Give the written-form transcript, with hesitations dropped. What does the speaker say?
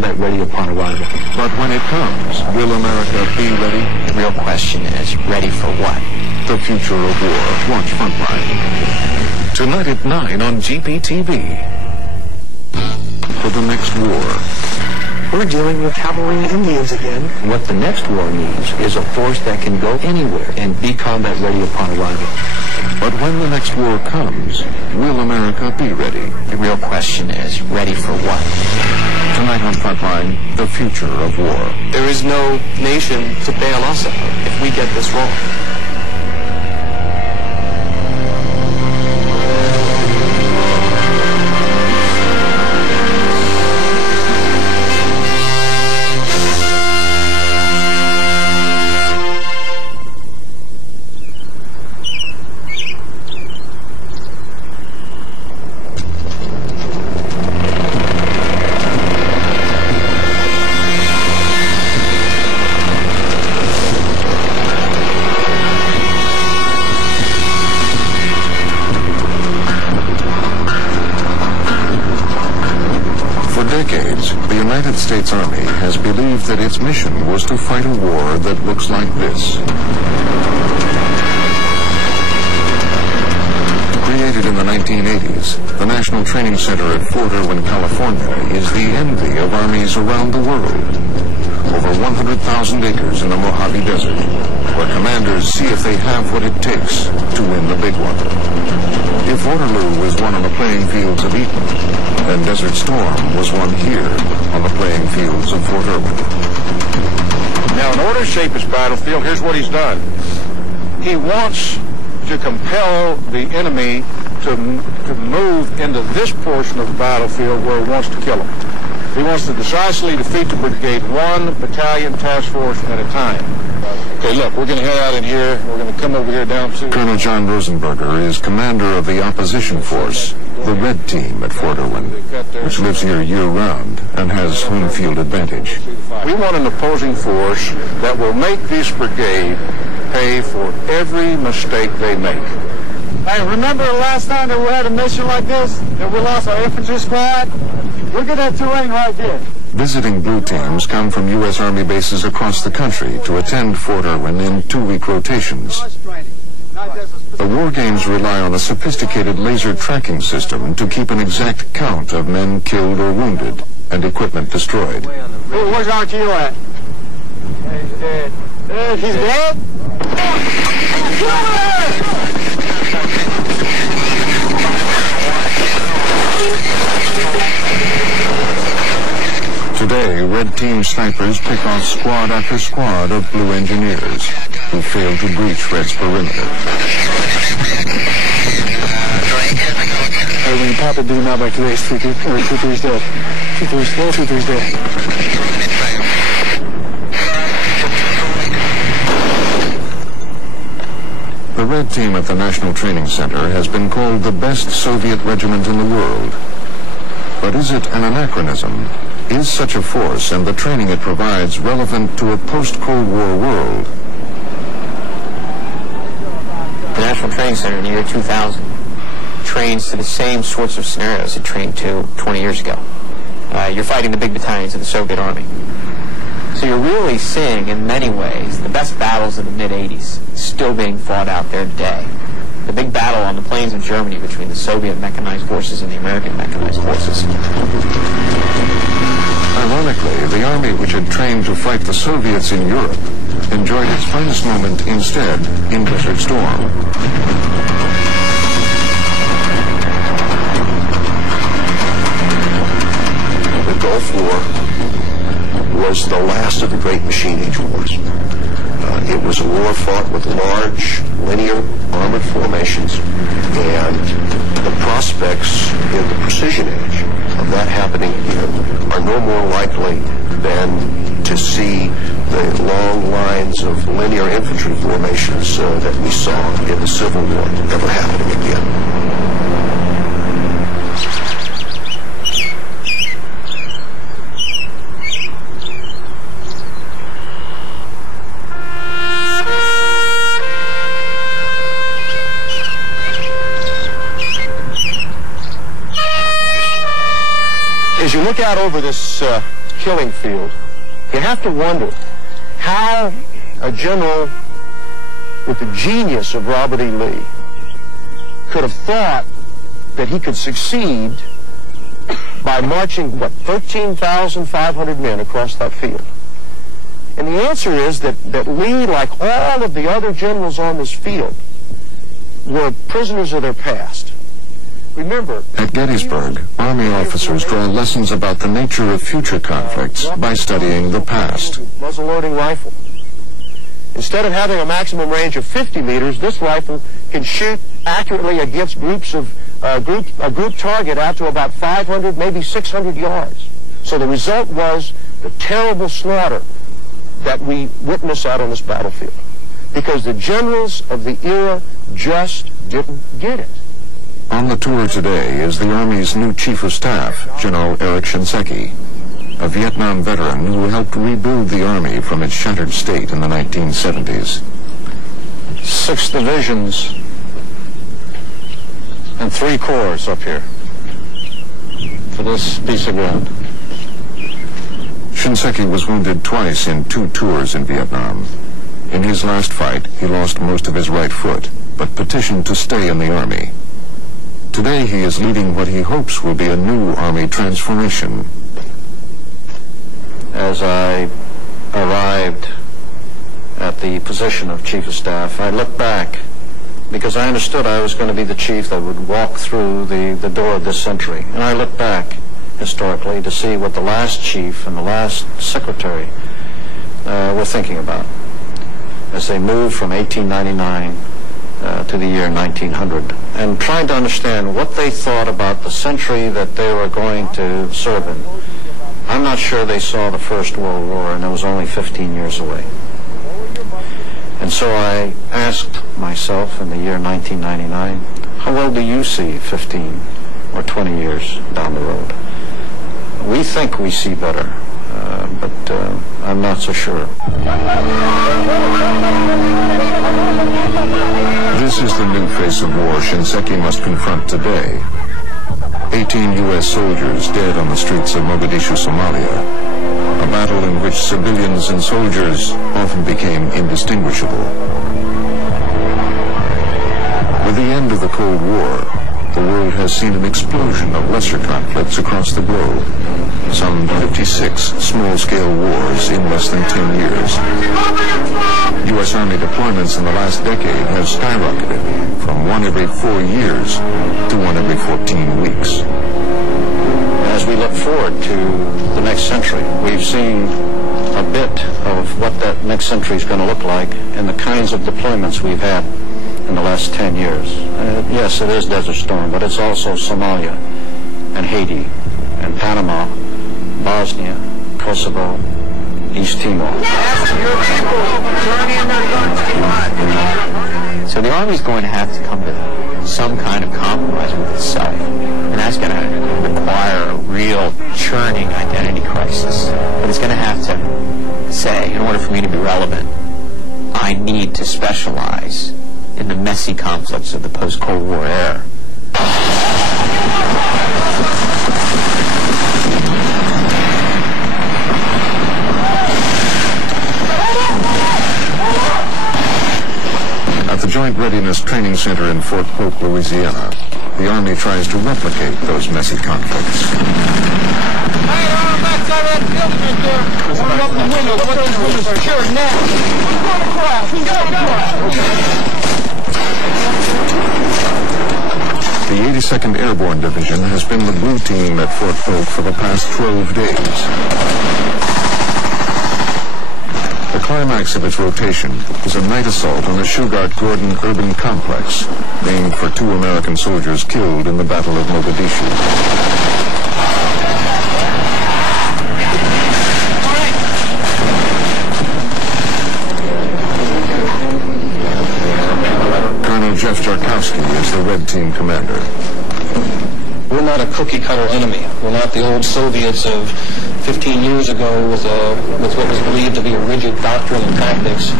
combat ready upon arrival. But when it comes, will America be ready? The real question is, ready for what? The future of war. Watch Frontline. Tonight at 9 on GPTV. For the next war. We're dealing with cavalry and Indians again. What the next war needs is a force that can go anywhere and be combat ready upon arrival. But when the next war comes, will America be ready? The real question is, ready for what? Tonight on Frontline, the future of war. There is no nation to bail us out if we get this wrong. The United States Army has believed that its mission was to fight a war that looks like this. Created in the 1980s, the National Training Center at Fort Irwin, California, is the envy of armies around the world. Over 100,000 acres in the Mojave Desert, where commanders see if they have what it takes to win the big one. If Waterloo was won on the playing fields of Eton, then Desert Storm was won here on the playing fields of Fort Irwin. Now, in order to shape his battlefield, here's what he's done. He wants to compel the enemy to move into this portion of the battlefield where he wants to kill him. He wants to decisively defeat the brigade one battalion task force at a time. Okay, look, we're going to head out in here. We're going to come over here down to... Colonel John Rosenberger is commander of the opposition force, the Red Team at Fort Irwin, which lives here year-round and has home field advantage. We want an opposing force that will make this brigade pay for every mistake they make. Hey, remember the last time that we had a mission like this, that we lost our infantry squad? Look at that terrain right there. Visiting blue teams come from U.S. Army bases across the country to attend Fort Irwin in 2-week rotations. The war games rely on a sophisticated laser tracking system to keep an exact count of men killed or wounded and equipment destroyed. Hey, where's RTO at? He's dead. He's dead? Today, Red Team snipers pick off squad after squad of blue engineers who failed to breach Red's perimeter. Hey, when you pop a dude now back to race 2-3's dead. 2-3's dead, 2-3's dead. The Red Team at the National Training Center has been called the best Soviet regiment in the world. But is it an anachronism? Is such a force and the training it provides relevant to a post-Cold War world? The National Training Center in the year 2000 trains to the same sorts of scenarios it trained to 20 years ago. You're fighting the big battalions of the Soviet Army. So you're really seeing, in many ways, the best battles of the mid-'80s still being fought out there today. The big battle on the plains of Germany between the Soviet mechanized forces and the American mechanized forces. Ironically, the army which had trained to fight the Soviets in Europe enjoyed its finest moment instead in Desert Storm. The Gulf War was the last of the great machine age wars. It was a war fought with large, linear armored formations, and the prospects in the precision age of that happening here are no more likely than to see the long lines of linear infantry formations that we saw in the Civil War ever happening again. As you look out over this killing field, you have to wonder how a general with the genius of Robert E. Lee could have thought that he could succeed by marching, 13,500 men across that field. And the answer is that Lee, like all of the other generals on this field, were prisoners of their past. Remember, at Gettysburg, Army officers draw lessons about the nature of future conflicts by studying the past. Muzzle-loading rifle. Instead of having a maximum range of 50 meters, this rifle can shoot accurately against groups of a group target out to about 500, maybe 600 yards. So the result was the terrible slaughter that we witness out on this battlefield, because the generals of the era just didn't get it. On the tour today is the Army's new Chief of Staff, General Eric Shinseki, a Vietnam veteran who helped rebuild the Army from its shattered state in the 1970s. 6 divisions and 3 corps up here for this piece of ground. Shinseki was wounded twice in 2 tours in Vietnam. In his last fight, he lost most of his right foot, but petitioned to stay in the Army. Today, he is leading what he hopes will be a new Army transformation. As I arrived at the position of Chief of Staff, I looked back because I understood I was going to be the chief that would walk through the door of this century. And I looked back historically to see what the last chief and the last secretary were thinking about as they moved from 1899 to the year 1900, and trying to understand what they thought about the century that they were going to serve in. I'm not sure they saw the First World War, and it was only 15 years away. And so I asked myself in the year 1999, how well do you see 15 or 20 years down the road? We think we see better, but I'm not so sure. This is the new face of war Shinseki must confront today. 18 U.S. soldiers dead on the streets of Mogadishu, Somalia, a battle in which civilians and soldiers often became indistinguishable. With the end of the Cold War, the world has seen an explosion of lesser conflicts across the globe. Some 56 small-scale wars in less than 10 years. U.S. Army deployments in the last decade have skyrocketed from 1 every 4 years to 1 every 14 weeks. As we look forward to the next century, we've seen a bit of what that next century is going to look like and the kinds of deployments we've had in the last 10 years. Yes, it is Desert Storm, but it's also Somalia and Haiti and Panama, Bosnia, Kosovo, East Timor. So the Army's going to have to come to some kind of compromise with itself, and that's going to require a real churning identity crisis. But it's going to have to say, in order for me to be relevant, I need to specialize in the messy conflicts of the post-Cold War era. At the Joint Readiness Training Center in Fort Polk, Louisiana, the Army tries to replicate those messy conflicts. The 82nd Airborne Division has been the blue team at Fort Polk for the past 12 days. The climax of its rotation is a night assault on the Shugart-Gordon urban complex, named for 2 American soldiers killed in the Battle of Mogadishu. Jeff Jarkowski is the Red Team commander. We're not a cookie-cutter enemy. We're not the old Soviets of 15 years ago with what was believed to be a rigid doctrine and tactics.